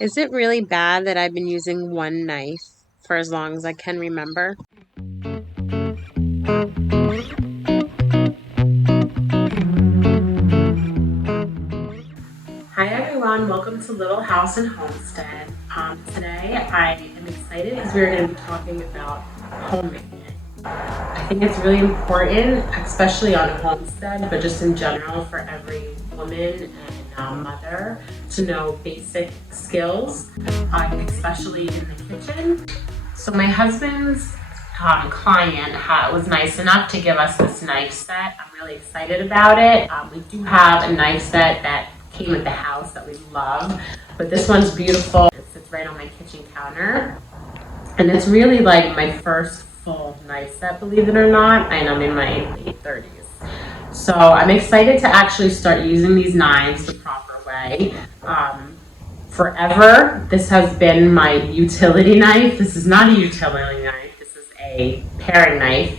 Is it really bad that I've been using one knife for as long as I can remember? Hi everyone, welcome to Little House and Homestead. Today I am excited because we're going to be talking about homemaking. I think it's really important, especially on a homestead, but just in general for every woman and mother to know basic skills, especially in the kitchen. So my husband's client was nice enough to give us this knife set. I'm really excited about it. We do have a knife set that came with the house that we love, but this one's beautiful. It sits right on my kitchen counter, and it's really like my first full knife set, believe it or not, and I'm in my late 30s. So I'm excited to actually start using these knives the proper way. Forever, this has been my utility knife. This is not a utility knife, this is a paring knife.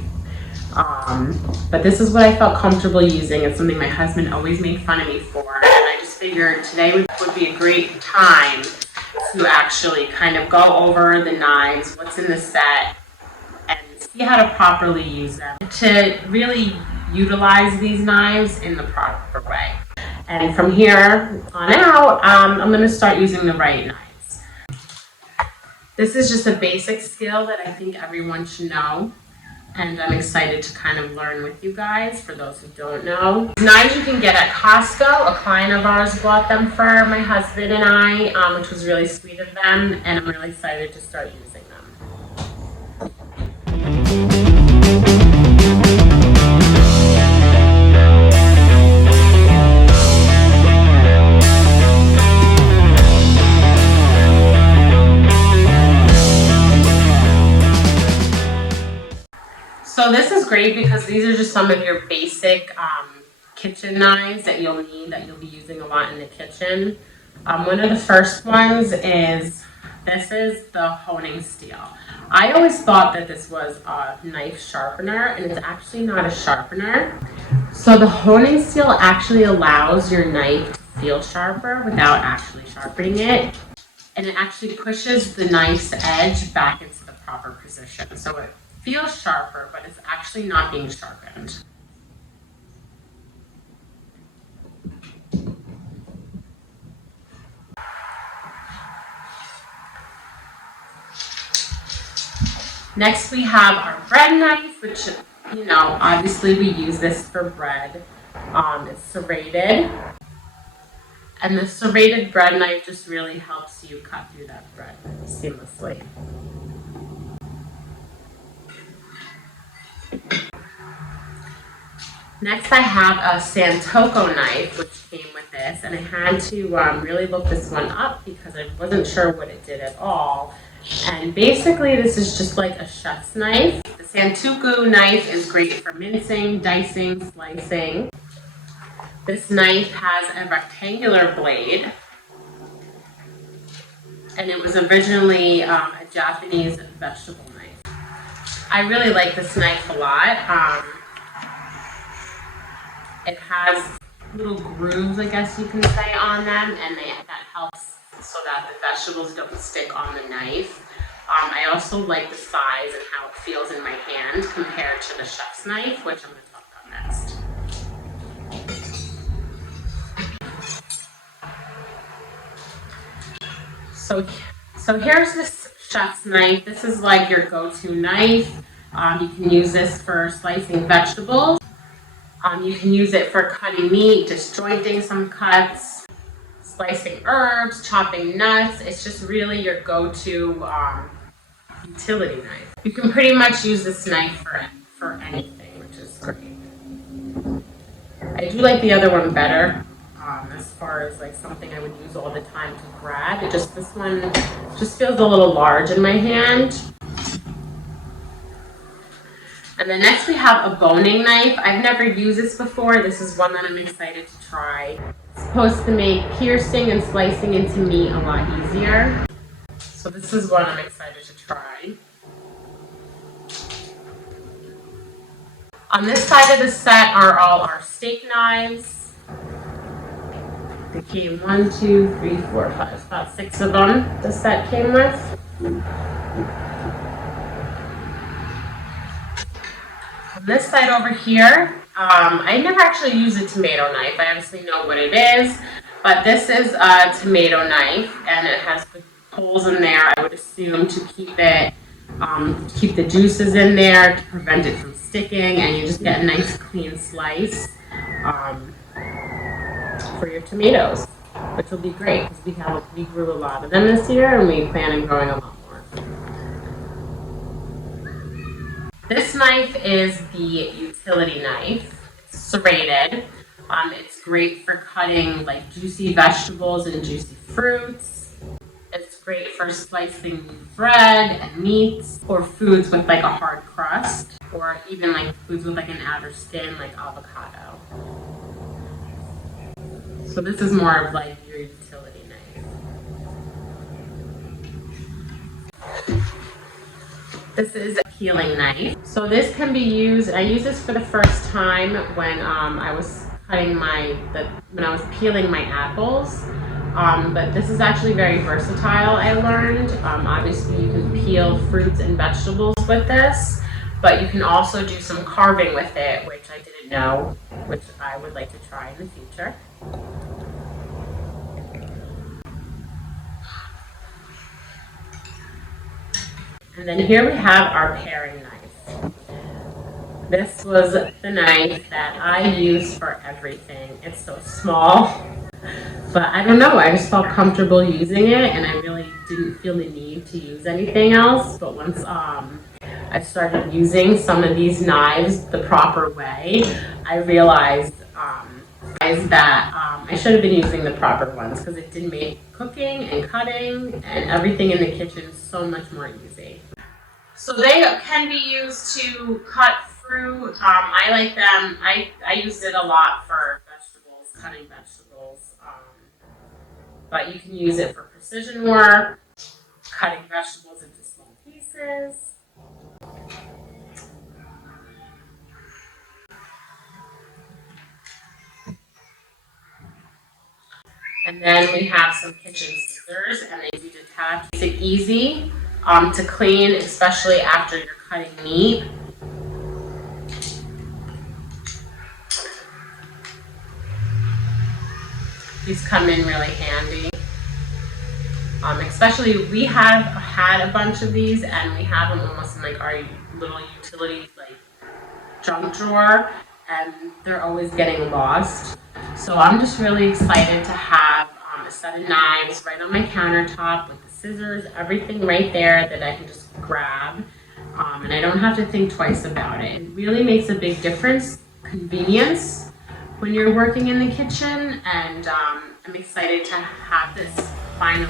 But this is what I felt comfortable using. It's something my husband always made fun of me for, and I just figured today would be a great time to actually kind of go over the knives, what's in the set, and see how to properly use them. To really utilize these knives in the proper way. And from here on out, I'm going to start using the right knives. This is just a basic skill that I think everyone should know, and I'm excited to kind of learn with you guys, for those who don't know. Knives you can get at COSTCO. A client of ours bought them for my husband and I, which was really sweet of them, and I'm really excited to start using them. So this is great because these are just some of your basic kitchen knives that you'll need, that you'll be using a lot in the kitchen. One of the first ones is, this is the honing steel. I always thought that this was a knife sharpener, and it's actually not a sharpener. So the honing steel actually allows your knife to feel sharper without actually sharpening it. And it actually pushes the knife's edge back into the proper position. So it feels sharper, but it's actually not being sharpened. Next we have our bread knife, which, you know, obviously we use this for bread. It's serrated. And the serrated bread knife just really helps you cut through that bread seamlessly. Next I have a Santoko knife, which came with this, and I had to really look this one up because I wasn't sure what it did at all. And basically this is just like a chef's knife. The Santoko knife is great for mincing, dicing, slicing. This knife has a rectangular blade, and it was originally a Japanese vegetable knife. I really like this knife a lot. It has little grooves, I guess you can say, on them, and that helps so that the vegetables don't stick on the knife. I also like the size and how it feels in my hand compared to the chef's knife, which I'm going to talk about next. So here's this chef's knife. This is like your go-to knife. You can use this for slicing vegetables. You can use it for cutting meat, disjointing some cuts, slicing herbs, chopping nuts. It's just really your go-to utility knife. You can pretty much use this knife for anything, which is great. I do like the other one better, as far as like something I would use all the time to grab. This one just feels a little large in my hand. And then next we have a boning knife. I've never used this before. This is one that I'm excited to try. It's supposed to make piercing and slicing into meat a lot easier. So this is one I'm excited to try. On this side of the set are all our steak knives. It came 1, 2, 3, 4, 5, about 6 of them the set came with. On this side over here, I never actually use a tomato knife. I obviously know what it is, but this is a tomato knife, and it has the holes in there, I would assume, to keep it, keep the juices in there, to prevent it from sticking, and you just get a nice clean slice for your tomatoes, which will be great because we grew a lot of them this year, and we plan on growing a lot more. This knife is the utility knife. It's serrated. It's great for cutting like juicy vegetables and juicy fruits. It's great for slicing bread and meats, or foods with like a hard crust, or even like foods with like an outer skin, like avocado. So this is more of like your utility knife. This is a peeling knife. So this can be used, I used this for the first time when I was cutting when I was peeling my apples. But this is actually very versatile, I learned. Obviously you can peel fruits and vegetables with this, but you can also do some carving with it, which I didn't know, which I would like to try in the future. And then here we have our paring knife. This was the knife that I use for everything. It's so small, but I don't know, I just felt comfortable using it, and I really didn't feel the need to use anything else. But once I started using some of these knives the proper way, I realized that I should have been using the proper ones, because it did make cooking and cutting and everything in the kitchen so much more easy. So they can be used to cut fruit. I like them. I used it a lot for vegetables, cutting vegetables. But you can use it for precision work, cutting vegetables into small pieces. And then we have some kitchen scissors, and they do detach. It's easy to clean, especially after you're cutting meat. These come in really handy. Especially, we have had a bunch of these, and we have them almost in like our little utility like junk drawer, and they're always getting lost. So I'm just really excited to have a set of knives right on my countertop with the scissors, everything right there that I can just grab, and I don't have to think twice about it. It really makes a big difference, convenience, when you're working in the kitchen, and I'm excited to have this finally.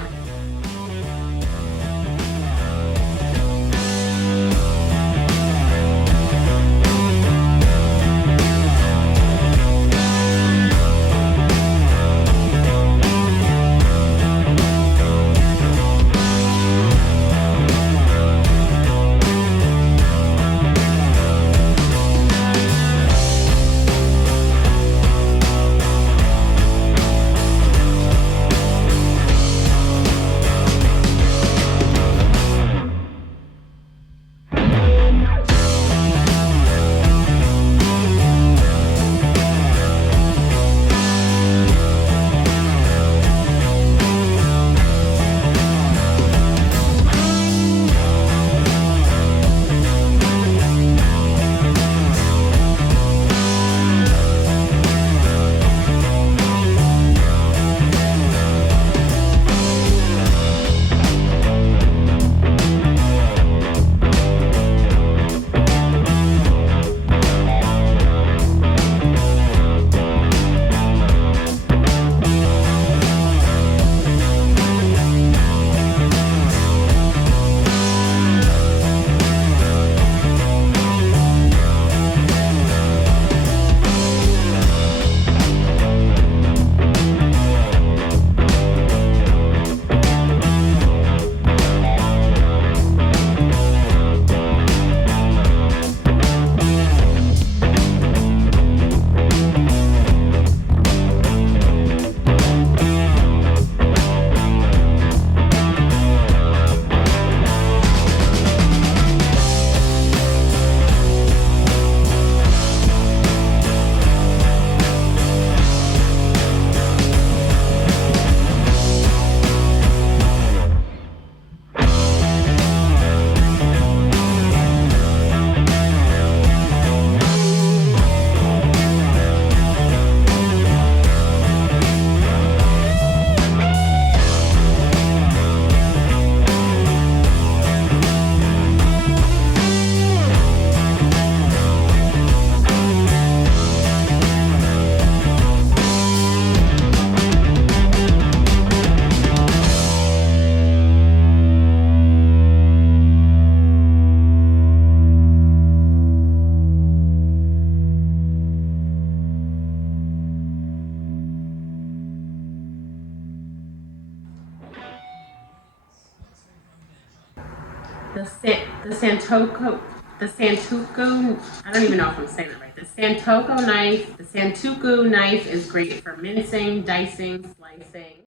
The Santoko, I don't even know if I'm saying that right. The Santoko knife is great for mincing, dicing, slicing.